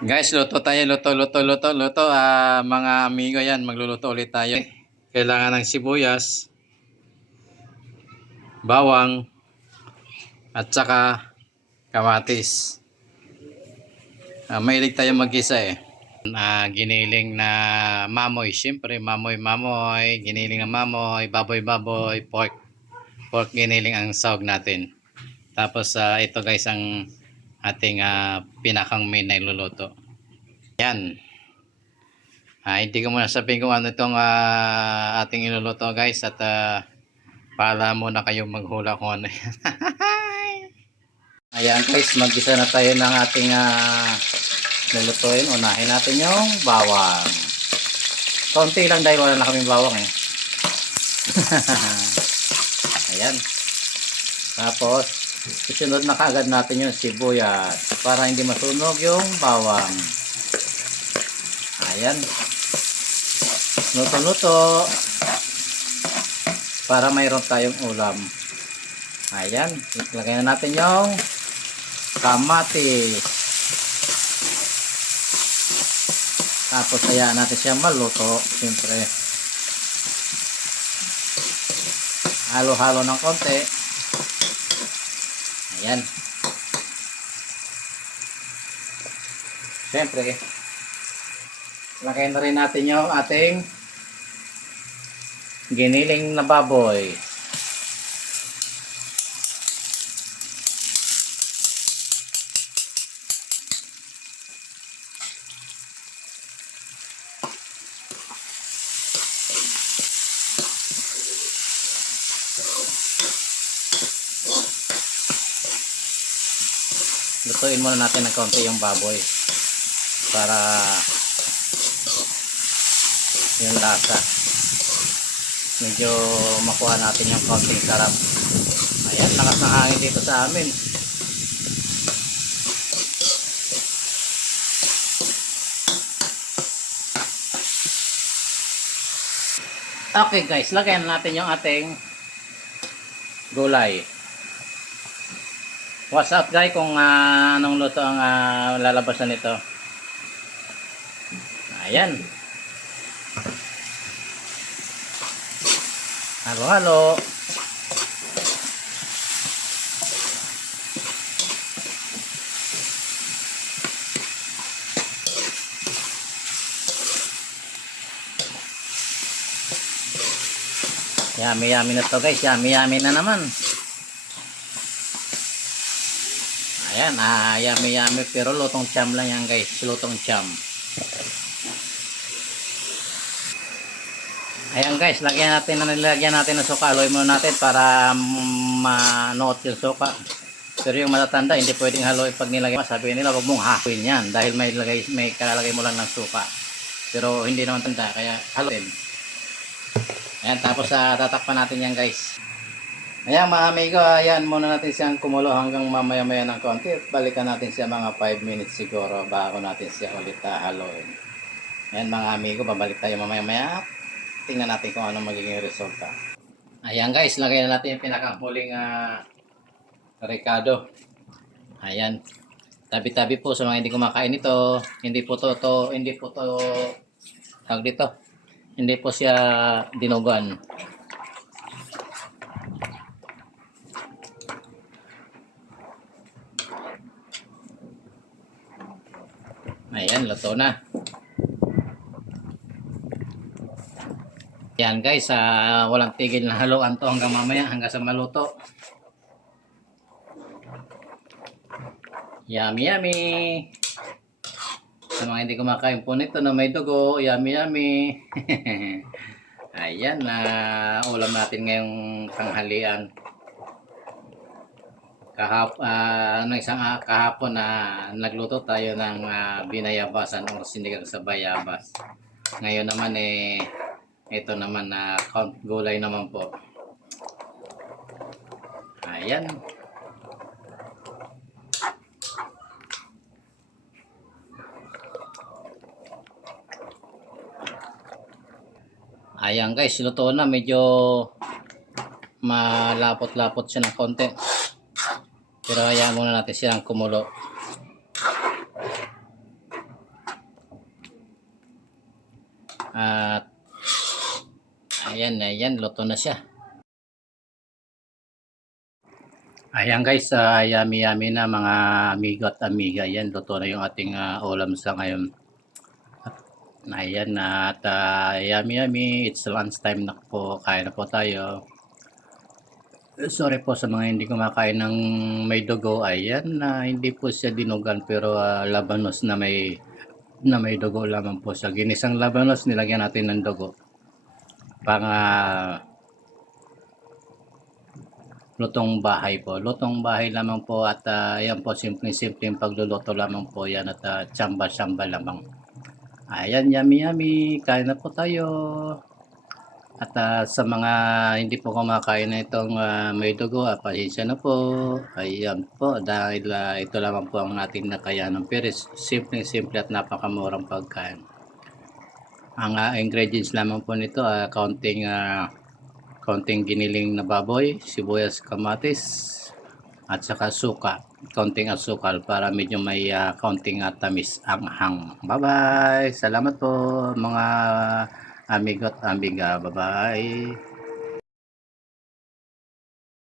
Guys, luto tayo. Luto. Mga amigo yan, magluluto ulit tayo. Kailangan ng sibuyas, bawang, at saka kamatis. Mahilig tayo mag-isa eh. Giniling na mamoy. Siyempre, mamoy. Giniling na mamoy, baboy, pork. Pork giniling ang sahog natin. Tapos ito guys ang ating pinakang main na iluluto. Yan. Hindi ko muna sabihin kung ano itong ating iluluto guys at para muna kayo maghula kung ano yan. Ayan guys, mag-isa na tayo ng ating lulutuin. Unahin natin yung bawang. Konti lang dahil wala na kaming bawang eh. Ayan. Tapos, isunod na kaagad natin yung sibuyas para hindi masunog yung bawang. Ayan. Luto-luto para mayroon tayong ulam. Ayan. Ilagay na natin yung kamatis. Tapos hayaan natin siya maluto. Siyempre. Halo-halo ng konti. Ayan. Siyempre, lagay na rin natin yung ating giniling na baboy. Lutuin muna natin ng konti yung baboy para yung lasa medyo makuha natin yung konting sarap. Ayan, lakas ng hangin dito sa amin. Okay guys, lagyan natin yung ating gulay. What's up guys kung anong luto ang lalabasan nito. Ayan. Halo-halo. Yummy na to guys. Yummy na naman. Ayan, yummy pero lutong cham lang yan guys. Lutong cham. Ayan guys, nilagyan natin ng suka. Haluin muna natin para manuot yung suka. Pero yung matatanda, hindi pwedeng haluin pag nilagay. Sabi nila, wag mong haluin yan dahil may kalalagay mo lang ng suka. Pero hindi naman tanda, kaya haluin. Ayan, tapos tatakpan natin yan guys. Ayan mga amigo, ayan muna natin siyang kumulo hanggang mamaya-maya ng konti. Balikan natin siya mga 5 minutes siguro bago natin siya ulit haluin. Ayan mga amigo, babalik tayo mamaya-maya. Tingnan natin kung ano magiging resulta. Ayan guys, lagay na natin yung pinakahuling Ricardo. Ayan. Tabi-tabi po sa mga hindi kumakain ito. Hindi po to tawag dito. Hindi po siya dinugan. Ayan, luto na. Ayan guys, walang tigil na haluan to hanggang mamaya, hanggang sa maluto. Yummy. Sa mga hindi kumakain po nito na may dugo, yummy. Ayan, ulam natin ngayong tanghalian. Kahapon nagluto tayo ng binayabasan o sinigang sa bayabas. Ngayon naman ito naman gulay naman po. Ayan. Ayan guys, luto na. Medyo malapot-lapot siya ng konti. Pero hayaan muna natin siyang kumulo. At ayan, luto na siya. Ayan guys, yummy na mga amigo at amiga. Ayan, luto na yung ating ulam sa ngayon. Ayan, at yummy. It's lunchtime na po. Kain na po tayo. Sorry po sa mga hindi kumakain ng may dugo. Ayan, hindi po siya dinugan pero labanos na may dugo lamang po siya. Ginisang labanos, nilagyan natin ng dugo. Pang lutong bahay po. Lutong bahay lamang po at yan po, simpleng pagluluto lamang po yan at tsamba-tsamba lamang. Ayan, yummy. Kain na po tayo. At sa mga hindi po kumakain na itong may dugo, pasensya na po. Ayan po, dahil ito lamang po ang ating nakayanan. Pero simple at napakamurang pagkain. Ang ingredients lamang po nito, kaunting giniling na baboy, sibuyas, kamatis, at saka suka. Kaunting asukal para medyo may kaunting tamis ang hang. Bye-bye! Salamat po mga amigo at amiga. Bye-bye!